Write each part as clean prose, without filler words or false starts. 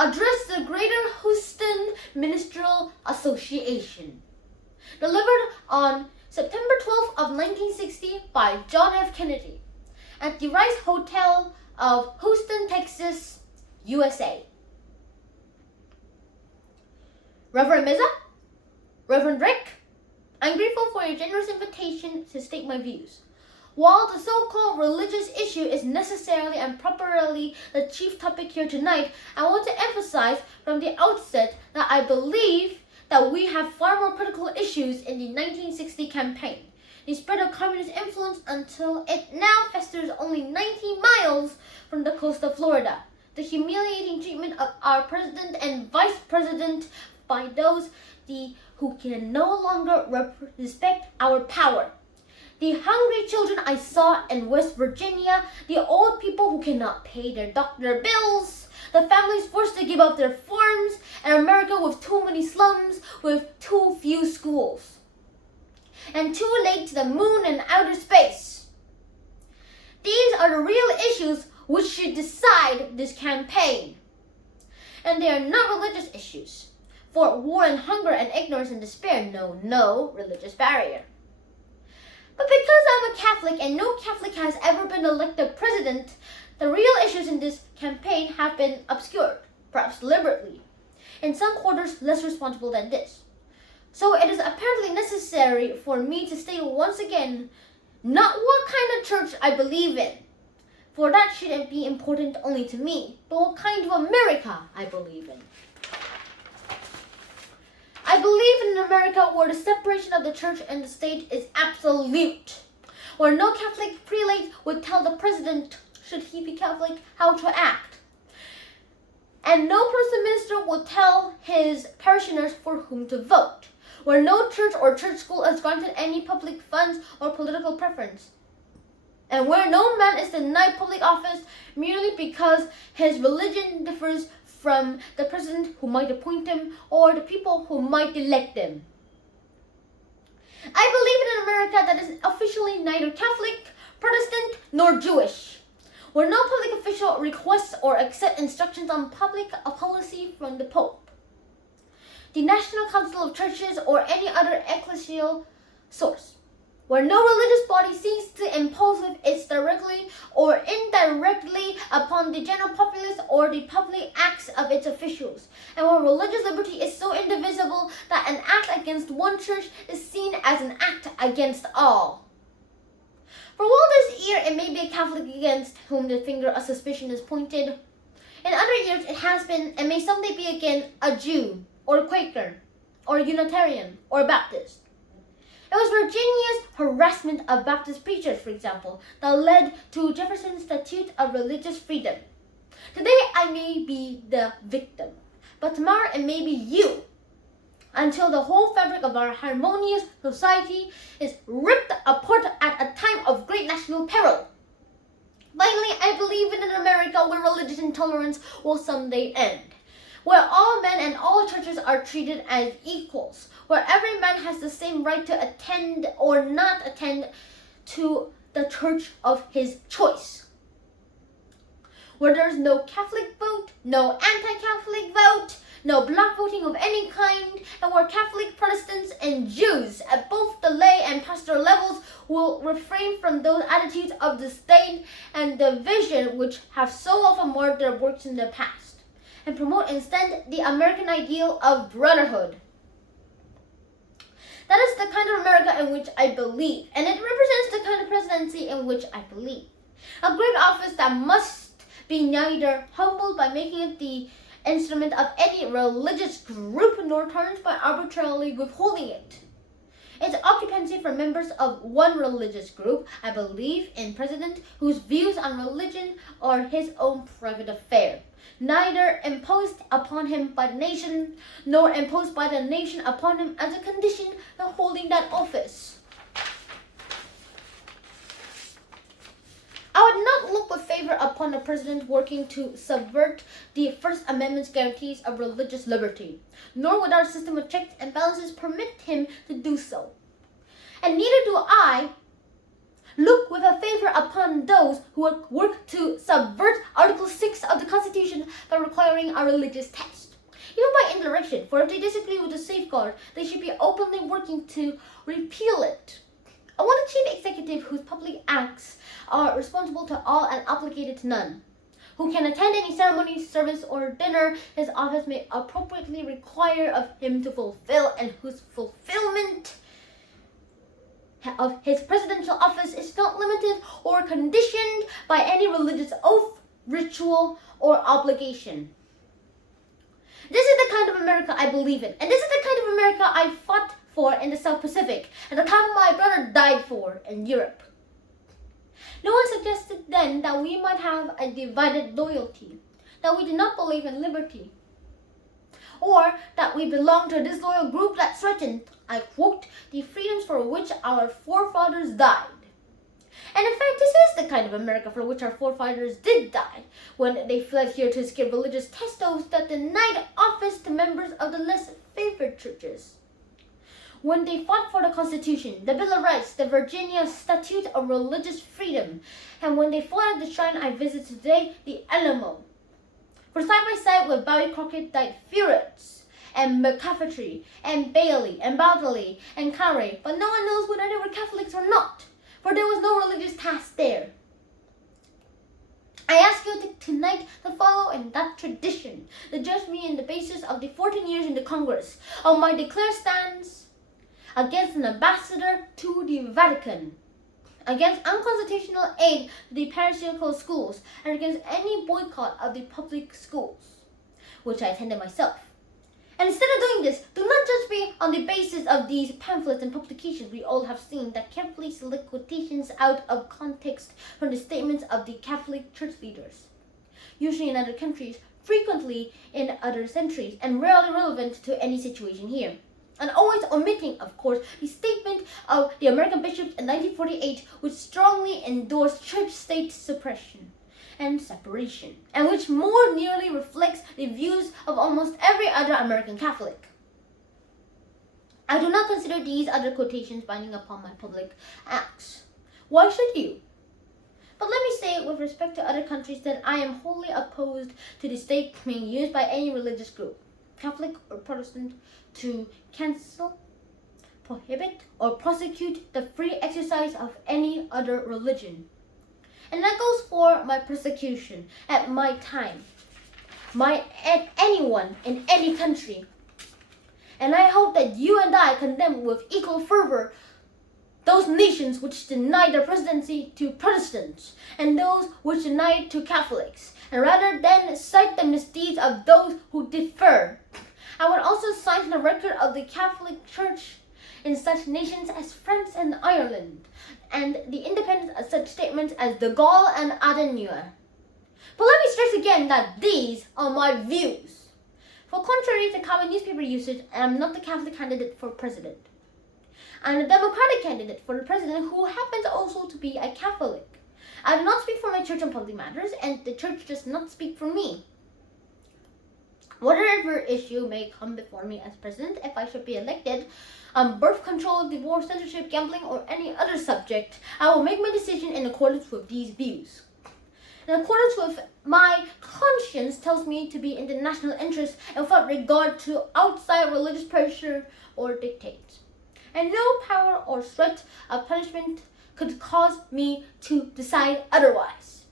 addressed the Greater Houston Ministerial Association. Delivered on September 12th of 1960 by John F. Kennedy at the Rice Hotel of Houston, Texas, USA. Reverend Meza, Reverend Rick, I'm grateful for your generous invitation to state my views. While the so-called religious issue is necessarily and properly the chief topic here tonight, I want to emphasize from the outset that I believe that we have far more critical issues in the 1960 campaign. The spread of communist influence until it now festers only 90 miles from the coast of Florida. The humiliating treatment of our president and vice president by those who can no longer respect our power. The hungry children I saw in West Virginia, the old people who cannot pay their doctor bills, the families forced to give up their farms, and America with too many slums, with too few schools, and too late to the moon and outer space. These are the real issues which should decide this campaign. And they are not religious issues. For war and hunger and ignorance and despair know no religious barrier. But because I'm a Catholic and no Catholic has ever been elected president, the real issues in this campaign have been obscured, perhaps deliberately, in some quarters less responsible than this. So it is apparently necessary for me to state once again not what kind of church I believe in, for that shouldn't be important only to me, but what kind of America I believe in. I believe in an America where the separation of the church and the state is absolute, where no Catholic prelate would tell the president, should he be Catholic, how to act, and no person minister will tell his parishioners for whom to vote, where no church or church school is granted any public funds or political preference, and where no man is denied public office merely because his religion differs from the president who might appoint him or the people who might elect him. I believe in an America that is officially neither Catholic, Protestant, nor Jewish, where no public official requests or accepts instructions on public policy from the Pope, the National Council of Churches, or any other ecclesial source, where no religious body seeks to impose its directly or indirectly upon the general populace or the public acts of its officials, and where religious liberty is so indivisible that an act against one church is seen as an act against all. For while this year it may be a Catholic against whom the finger of suspicion is pointed, in other years it has been and may someday be again a Jew, or Quaker, or Unitarian, or Baptist. It was Virginia's harassment of Baptist preachers, for example, that led to Jefferson's Statute of Religious Freedom. Today I may be the victim, but tomorrow it may be you, until the whole fabric of our harmonious society is ripped apart at a time of great national peril. Finally, I believe in an America where religious intolerance will someday end, where all men and all churches are treated as equals, where every man has the same right to attend or not attend to the church of his choice, where there is no Catholic vote, no anti-Catholic vote, no block voting of any kind, and where Catholic, Protestants, and Jews at both the lay and pastoral levels will refrain from those attitudes of disdain and division which have so often marred their works in the past, and promote instead the American ideal of brotherhood. That is the kind of America in which I believe, and it represents the kind of presidency in which I believe. A great office that must be neither humbled by making it the instrument of any religious group nor tarnished by arbitrarily withholding it. Its occupancy for members of one religious group, I believe in president whose views on religion are his own private affair, neither imposed upon him by the nation, nor imposed by the nation upon him as a condition of holding that office. I would not look with favor upon a president working to subvert the First Amendment's guarantees of religious liberty, nor would our system of checks and balances permit him to do so. And neither do I look with a favor upon those who work to subvert Article 6 of the Constitution by requiring a religious test. Even by indirection, for if they disagree with the safeguard, they should be openly working to repeal it. I want a chief executive whose public acts are responsible to all and obligated to none, who can attend any ceremony, service, or dinner his office may appropriately require of him to fulfill, and whose fulfillment of his presidential office is not limited or conditioned by any religious oath, ritual, or obligation. This is the kind of America I believe in, and this is the kind of America I fought for in the South Pacific, and the kind my brother died for in Europe. No one suggested then that we might have a divided loyalty, that we did not believe in liberty, or that we belong to a disloyal group that threatened, I quote, the freedoms for which our forefathers died. And in fact, this is the kind of America for which our forefathers did die, when they fled here to escape religious test oaths that denied office to members of the less favored churches. When they fought for the Constitution, the Bill of Rights, the Virginia Statute of Religious Freedom, and when they fought at the shrine I visit today, the Alamo. For side by side with Bowie Crockett died Furets, and McCafferty, and Bailey, and Bowdley, and Carey, but no one knows whether they were Catholics or not, for there was no religious task there. I ask you tonight to follow in that tradition, to judge me on the basis of the 14 years in the Congress, of my declared stance against an ambassador to the Vatican, against unconstitutional aid to the parochial schools, and against any boycott of the public schools, which I attended myself. And instead of doing this, do not judge me on the basis of these pamphlets and publications we all have seen that carefully select quotations out of context from the statements of the Catholic Church leaders, usually in other countries, frequently in other centuries, and rarely relevant to any situation here. And always omitting, of course, the statement of the American bishops in 1948, which strongly endorsed church-state suppression and separation, and which more nearly reflects the views of almost every other American Catholic. I do not consider these other quotations binding upon my public acts. Why should you? But let me say with respect to other countries that I am wholly opposed to the state being used by any religious group, Catholic or Protestant, to cancel, prohibit, or prosecute the free exercise of any other religion. And that goes for my persecution at my time, at anyone in any country. And I hope that you and I condemn with equal fervor those nations which deny their presidency to Protestants, and those which deny it to Catholics, and rather than cite the misdeeds of those who differ, I would also sign the record of the Catholic Church in such nations as France and Ireland, and the independence of such statements as de Gaulle and Adenauer. But let me stress again that these are my views. For contrary to common newspaper usage, I am not the Catholic candidate for president. I am the Democratic candidate for the president who happens also to be a Catholic. I do not speak for my church on public matters, and the church does not speak for me. Whatever issue may come before me as president, if I should be elected, on birth control, divorce, censorship, gambling, or any other subject, I will make my decision in accordance with these views. In accordance with my conscience tells me to be in the national interest and without regard to outside religious pressure or dictates. And no power or threat of punishment could cause me to decide otherwise.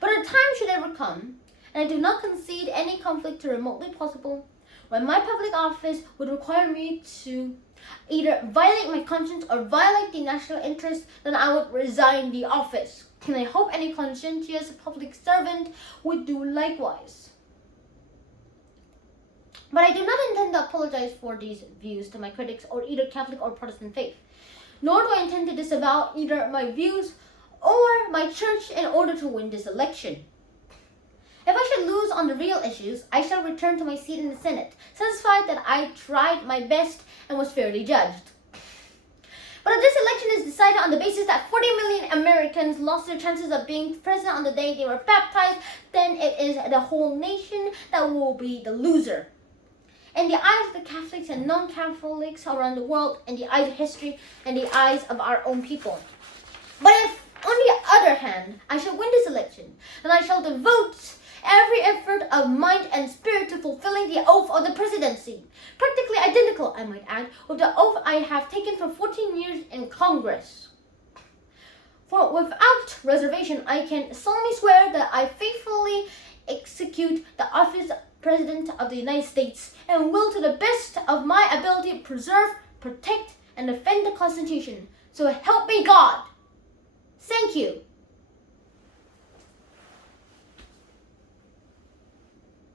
But a time should ever come, and I do not concede any conflict to remotely possible, when my public office would require me to either violate my conscience or violate the national interest, then I would resign the office. And I hope any conscientious public servant would do likewise. But I do not intend to apologize for these views to my critics or either Catholic or Protestant faith, nor do I intend to disavow either my views or my church in order to win this election. If I should lose on the real issues, I shall return to my seat in the Senate, satisfied that I tried my best and was fairly judged. But if this election is decided on the basis that 40 million Americans lost their chances of being president on the day they were baptized, then it is the whole nation that will be the loser. In the eyes of the Catholics and non-Catholics around the world, in the eyes of history, and the eyes of our own people. But if, on the other hand, I shall win this election, then I shall devote every effort of mind and spirit to fulfilling the oath of the presidency, practically identical, I might add, with the oath I have taken for 14 years in Congress. For without reservation, I can solemnly swear that I faithfully execute the office of President of the United States and will to the best of my ability preserve, protect, and defend the Constitution. So help me God. Thank you.